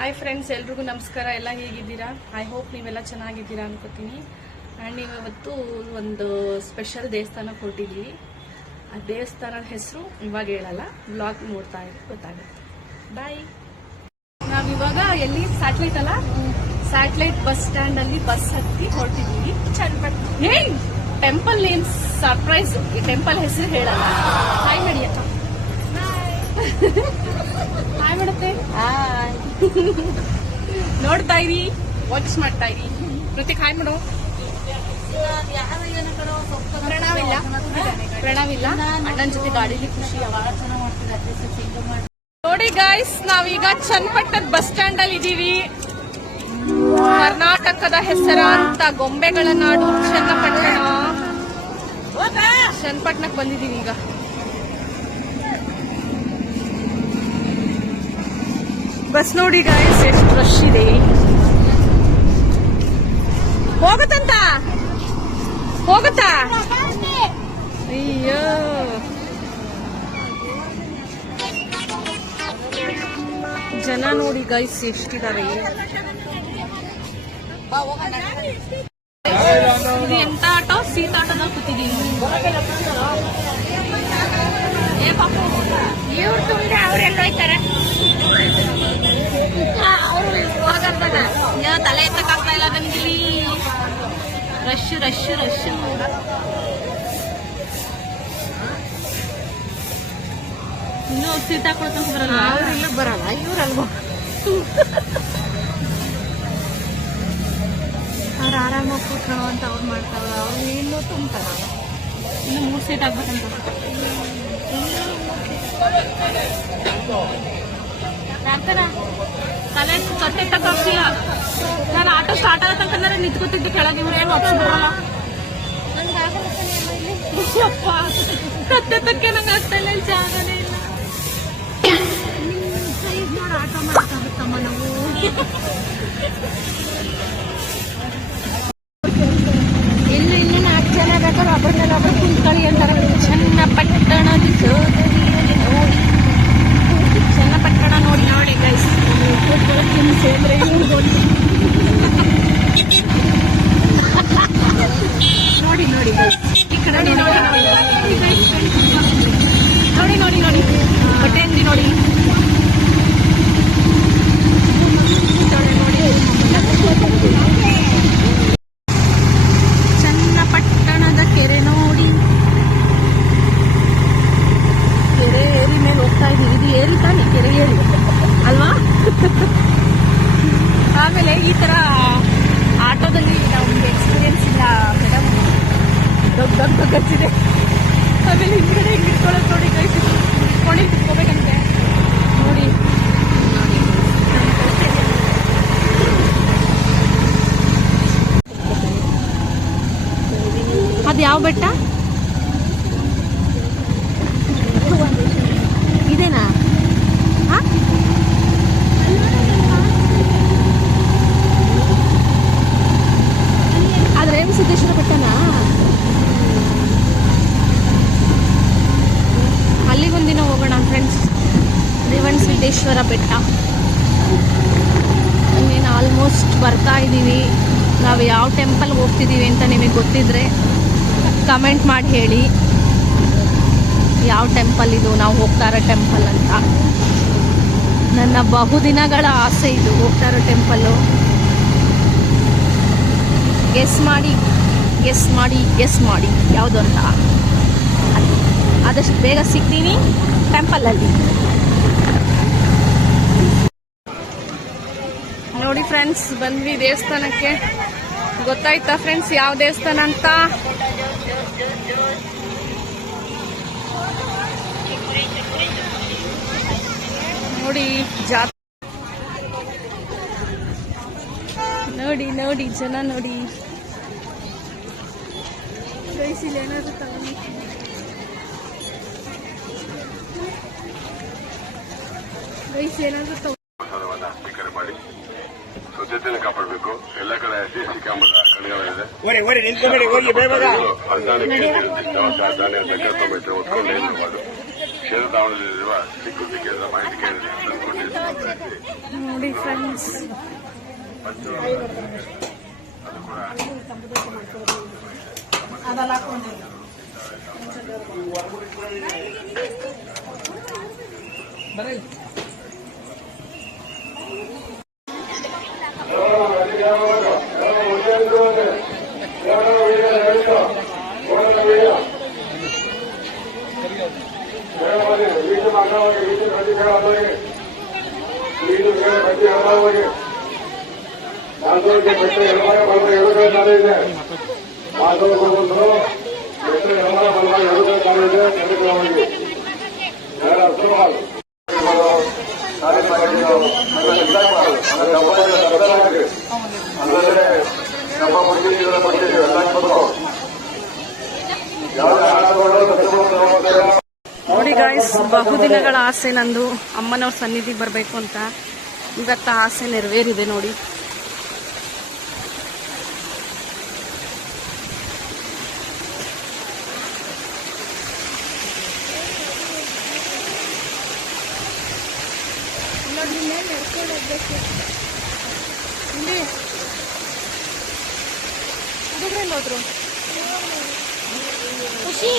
Hi friends, ಎಲ್ರಿಗೂ ನಮಸ್ಕಾರ. ಎಲ್ಲ ಹೇಗಿದ್ದೀರಾ? ಐ ಹೋಪ್ ನೀವೆಲ್ಲ ಚೆನ್ನಾಗಿದ್ದೀರಾ ಅನ್ಕೋತೀನಿ. ಆ್ಯಂಡ್ ನೀವು ಇವತ್ತು ಒಂದು ಸ್ಪೆಷಲ್ ದೇವಸ್ಥಾನಕ್ಕೆ ಹೊರಟಿದ್ದೀವಿ. ಆ ದೇವಸ್ಥಾನದ ಹೆಸರು ಇವಾಗ ಹೇಳಲ್ಲ, ವ್ಲಾಗ್ ನೋಡ್ತಾ ಇದ್ರೆ ಗೊತ್ತಾಗುತ್ತೆ. ಬಾಯ್. ನಾವಿವಾಗ ಎಲ್ಲಿ ಸ್ಯಾಟಲೈಟ್ ಅಲ್ಲ, ಸ್ಯಾಟಲೈಟ್ ಬಸ್ ಸ್ಟ್ಯಾಂಡ್ ಅಲ್ಲಿ ಬಸ್ ಹತ್ತಿ ಹೊರಟಿದ್ದೀವಿ. ಏಯ್, ಟೆಂಪಲ್ ನೇಮ್ ಸರ್ಪ್ರೈಸ್. ಈ ಟೆಂಪಲ್ ಹೆಸರು ಹೇಳಲ್ಲ. ಹಾಯ್ ನಡಿಯಕ್ಕ. ಹಾಯ್ ಮಾಡುತ್ತೆ. ನೋಡ್ತಾ ಇರಿ, ವಾಚ್ ಮಾಡ್ತಾ ಇರಿ. ಕೃತಿಕ್ ಹಾಯ್ ಮಾಡು. ಪ್ರಣವಿಲ್ಲ ಅಣ್ಣನ ಜೊತೆ ಗಾಡಿಲಿ ಖುಷಿ. ನೋಡಿ ಗೈಸ್, ನಾವೀಗ ಚನ್ನಪಟ್ಟಣದ ಬಸ್ ಸ್ಟ್ಯಾಂಡ್ ಅಲ್ಲಿ ಇದೀವಿ. ಕರ್ನಾಟಕದ ಹೆಸರಾಂತ ಗೊಂಬೆಗಳ ನಾಡು ಚನ್ನಪಟ್ಟಣ. ಚನ್ನಪಟ್ಟಣಕ್ಕೆ ಬಂದಿದೀವಿ ಈಗ. ಬಸ್ ನೋಡಿ ಗೈಸ್, ಎಷ್ಟು ರಶ್ ಇದೆ. ಹೋಗುತ್ತಾ ಅಯ್ಯೋ, ಜನ ನೋಡಿ ಗೈಸ್ ಎಷ್ಟಿದ್ದಾರೆ. ಇದು ಎಂತ ಆಟೋ? ಸೀಟ್ ಆಟೋದಾಗ ಕೂತಿದ್ದೀವಿ. ಏ ಪಾಪು, ಇವ್ರು ತುಂಬ್ರೆ ಅವ್ರೆಲ್ಲ ಹೋಯ್ತಾರೆ. ತಲೆ ಎತ್ತಕ್ಕಾಗ್ತಾ ಇಲ್ಲ ನನ್ಗಿಲ್ಲಿ. Rush rush rush. ಇನ್ನೂ ಸೀಟ್ ಹಾಕೊಳ್ತಾ ಬರಲ್ಲ. ಅವ್ರೆಲ್ಲ ಬರಲ್ಲ, ಇವ್ರಲ್ವ. ಅವ್ರು ಆರಾಮಾಗಿ ಕೂತ್ಕೊಳ್ಳೋ ಅಂತ ಅವ್ರು ಮಾಡ್ತಾವ. ಅವ್ರು ಇನ್ನೂ ತುಂಬ್ತಾರ. ಇನ್ನು 3 ಸೀಟ್ ಆಗ್ಬೇಕಂತ. ಯಾಕನ ತಲೆ ತೊಟ್ಟೆ ತಗೋಗ್ತಿಲ್ಲ. ನಾನು ಆಟೋ ಸ್ಟಾರ್ಟ್ ಆಗತ್ತಂತಂದ್ರೆ ನಿಂತ್ಕೊತಿದ್ದು ಕೆಳಗೆ. ಇವ್ರು ಏನು ಆಪ್ಷನ್ ಬರಲ್ಲ. ಸತ್ಯತಕ್ಕೆ ನಂಗೆ ಆಗ್ತಾ ಇಲ್ಲ, ಜಾಗನೇ ಇಲ್ಲ. ಆಟೋ ಮಾಡೋಕ್ಕಾಗುತ್ತಮ್ಮ ನಾವು. ಇನ್ನು 4 ಜನ ಬೇಕಾದ್ರೆ ಒಬ್ಬರನ್ನೆಲ್ಲ ಒಬ್ಬರು ಕುಂತ್ಕೊಳ್ಳಿ ಅಂತಾರೆ. ಚನ್ನಪಟ್ಟಣದ ಸೋದರಿಯಲ್ಲಿ ನೋಡಿ, ಚನ್ನಪಟ್ಟಣ ನೋಡಿ ನೋಡಿ ಗೈಸ್. ಕೂತ್ಕೊಳ್ಳೋಕೆ ಸೇದ್ರೆ ನೋಡಿ ನೋಡಿ ಗೈಸ್. ಈ ಕಡೆ ನೋಡಿ ನೋಡಿ ನೋಡಿ ನೋಡಿ ನೋಡಿ ಬಟ್ಟೆ ಅಂಗಡಿ ನೋಡಿ. ಚನ್ನಪಟ್ಟಣದ ಕೆರೆ ನೋಡಿ. ಕೆರೆ ಏರಿ ಮೇಲೆ ಹೋಗ್ತಾ ಇದೀವಿ. ಇದು ಏರಿ ತಾನೆ, ಕೆರೆ ಏರಿ ಅಲ್ವಾ? ಆಮೇಲೆ ಈ ತರ ಆಟೋದಲ್ಲಿ ನಮ್ಗೆ ಎಕ್ಸ್ಪೀರಿಯನ್ಸ್ ಇಲ್ಲ ಮೇಡಮ್. ದೊಡ್ಡ ದೊಡ್ಡ ಗಚ್ಚಿದೆ. ಆಮೇಲೆ ಹಿಂದ್ಗಡೆ ಹಿಂಗೆ ಇಟ್ಕೊಳ್ಳೋದು ನೋಡಿ ಗೈಸ್. ಇಟ್ಕೊಂಡು ಕುತ್ಕೋಬೇಕಂತೆ ನೋಡಿ. ಅದು ಯಾವ ಬೆಟ್ಟ? ಇದೇನಾ? ಆದ್ರೆ ಸಿದ್ದೇಶ್ವರ ಬೆಟ್ಟನಾ? ಅಲ್ಲಿಗೊಂದಿನ ಹೋಗೋಣ ಫ್ರೆಂಡ್ಸ್. ರೇವಣಸಿದ್ದೇಶ್ವರ ಬೆಟ್ಟ. ಇನ್ನೇನು ಆಲ್ಮೋಸ್ಟ್ ಬರ್ತಾ ಇದ್ದೀವಿ. ನಾವು ಯಾವ ಟೆಂಪಲ್ಗೆ ಹೋಗ್ತಿದ್ದೀವಿ ಅಂತ ನಿಮಗೆ ಗೊತ್ತಿದ್ರೆ ಕಮೆಂಟ್ ಮಾಡಿ ಹೇಳಿ. ಯಾವ ಟೆಂಪಲ್ ಇದು, ನಾವು ಹೋಗ್ತಾ ಇರೋ ಟೆಂಪಲ್ ಅಂತ. ನನ್ನ ಬಹುದಿನಗಳ ಆಸೆ ಇದು, ಹೋಗ್ತಾ ಇರೋ ಟೆಂಪಲ್ಲು. ಗೆಸ್ ಮಾಡಿ ಗೆಸ್ ಮಾಡಿ ಗೆಸ್ ಮಾಡಿ ಯಾವುದು ಅಂತ. ಆದಷ್ಟು ಬೇಗ ಸಿಗ್ತೀನಿ ಟೆಂಪಲಲ್ಲಿ. ನೋಡಿ ಫ್ರೆಂಡ್ಸ್, ಬಂದ್ವಿ ದೇವಸ್ಥಾನಕ್ಕೆ. ಗೊತ್ತಾಯ್ತಾ ಫ್ರೆಂಡ್ಸ್ ಯಾವ ದೇವಸ್ಥಾನ ಅಂತ? ನೋಡಿ ನೋಡಿ ನೋಡಿ ಜನ ನೋಡಿ. ಗೈಸಿಲ್ ಏನಾದ್ರು ತಗೊಂಡು ಗೈಸ್ ಏನಾದ್ರು ಸ್ವೀಕಾರ ಮಾಡಿ ಸ್ವಚ್ಛತೆಯನ್ನು ಕಾಪಾಡಬೇಕು. ಎಲ್ಲ ಕಡೆ ಸಿಸಿ ಕ್ಯಾಮೆರಾ ಕಣ್ಗಾವಲಿದೆ. ಧಾನ್ಯ ಹೊತ್ಕೊಂಡು ಏನು ಮಾಡಬಾರ್ದು. ಕ್ಷೇತ್ರ ದಾವಣದಲ್ಲಿರುವ ಸಿಕ್ಕುತಿ ಕೇಂದ್ರ ಮಾಹಿತಿ ಕೇಂದ್ರ ನೋಡಿ ಫ್ರೆಂಡ್ಸ್, ನೋಡಿ ಗಾಯ್ಸ್, ಬಹುದಿನಗಳ ಆಸೆ ನಂದು ಅಮ್ಮನವ್ರ ಸನ್ನಿಧಿಗೆ ಬರಬೇಕು ಅಂತ. ಇವತ್ತು ಆಸೆ ನೆರವೇರಿದೆ ನೋಡಿ. ಖುಷಿ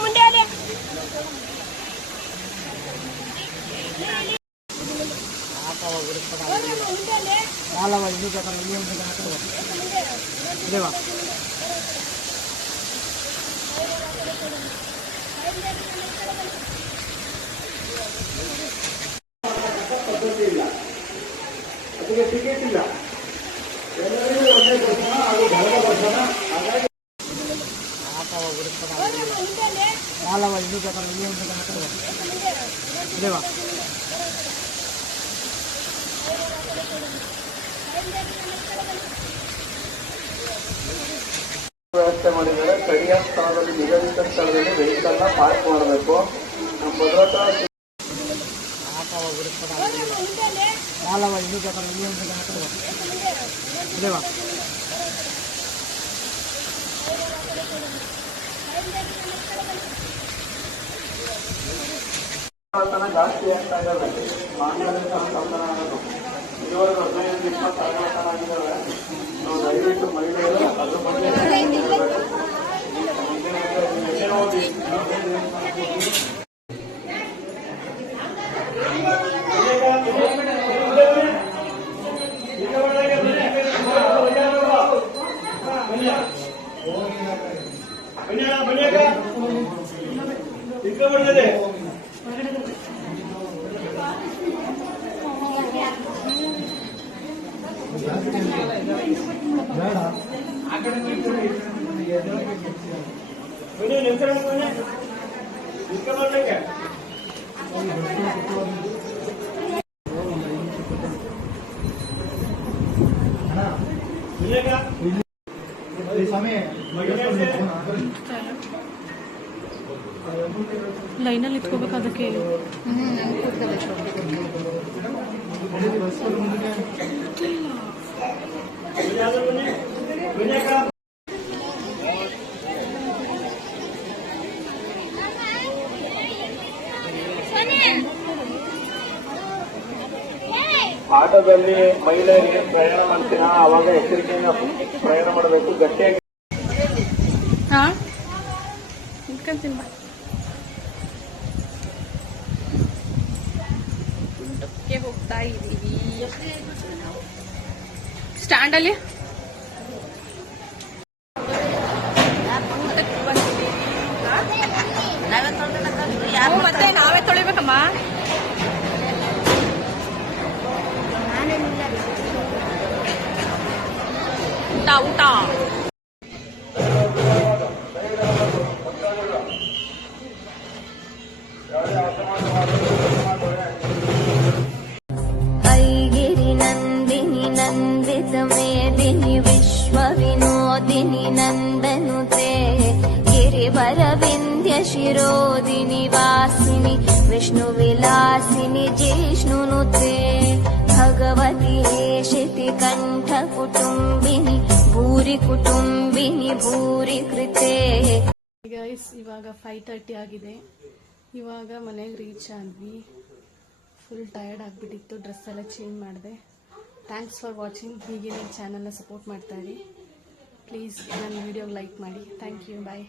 ಮುಂದೆ ಅದಕ್ಕೆ ಟಿಕೆಟ್ ಇಲ್ಲ. ಎಲ್ಲರಿಗೂ ಒಂದೇ ದರ್ಶನ ಹಾಗೂ ಧರ್ಮ ದರ್ಶನ. ಹಾಗಾಗಿ ವ್ಯವಸ್ಥೆ ಮಾಡಿದರೆ ಸರಿಯಾದ ಸ್ಥಳದಲ್ಲಿ ನಿಗದಿತ ಸ್ಥಳದಲ್ಲಿ ವೆಹಿಕಲ್ ನ ಪಾರ್ಕ್ ಮಾಡಬೇಕು. ನಮ್ಮ ಭದ್ರತಾ ಜಾಸ್ತಿ ಆಗ್ತಾ ಇದ್ದಾವೆ. ಮಾನ್ಯದಿಂದ ಸಂತಾನ ಆಗೋದು ಇದುವರೆಗೂ 15-20 ಸಂತಾನ ಆಗಿದ್ದಾವೆ. ನಾವು ದಯವಿಟ್ಟು ಮಹಿಳೆಯರು ಅದ್ರ ಬಗ್ಗೆ ಲೈನಲ್ಲಿ ಇಟ್ಕೋಬೇಕು. ಅದಕ್ಕೆ ಆಟೋದಲ್ಲಿ ಮಹಿಳೆಯರಿಗೆ ಪ್ರಯಾಣ ಮಾಡ್ತೀರಾ ಅವಾಗ ಎಚ್ಚರಿಕೆಯಿಂದ ಪ್ರಯಾಣ ಮಾಡಬೇಕು. ಗಟ್ಟಿಯಾಗಿ ಹೋಗ್ತಾ ಇದೀವಿ ಸ್ಟ್ಯಾಂಡಲ್ಲಿ. ಮತ್ತೆ ನಾವೇ ತೊಳಿಬೇಕಮ್ಮ. ಊಟ ಊಟ ಐಗಿರಿ ನಂದಿನಿ ನಂದಿತ ಮೇದಿನಿ वरविन्द्य शिरोदिनि वासिनि विष्णुविलासिनि जिष्णुनुते भगवति हेशिति कण्ठकुटुम्बिनि भूरि कुटुम्बिनि भूरि कृते. ಗೈಸ್ ಇವಾಗ 5:30 ಆಗಿದೆ. ಇವಾಗ ಮನೆಗೆ ರೀಚ್ ಆದ್ವಿ. ಫುಲ್ ಟಯರ್ಡ್ ಆಗಿಬಿಟ್ಟಿತ್ತು. ಡ್ರೆಸ್ ಎಲ್ಲ ಚೇಂಜ್ ಮಾಡಿದೆ. Thanks for watching. ಹೀಗೆ ನನ್ನ ಚಾನಲ್ನ ಸಪೋರ್ಟ್ ಮಾಡ್ತಾ ಇರಿ. ಪ್ಲೀಸ್ ನನ್ನ ವಿಡಿಯೋಗೆ ಲೈಕ್ ಮಾಡಿ. Thank you. ಬಾಯ್.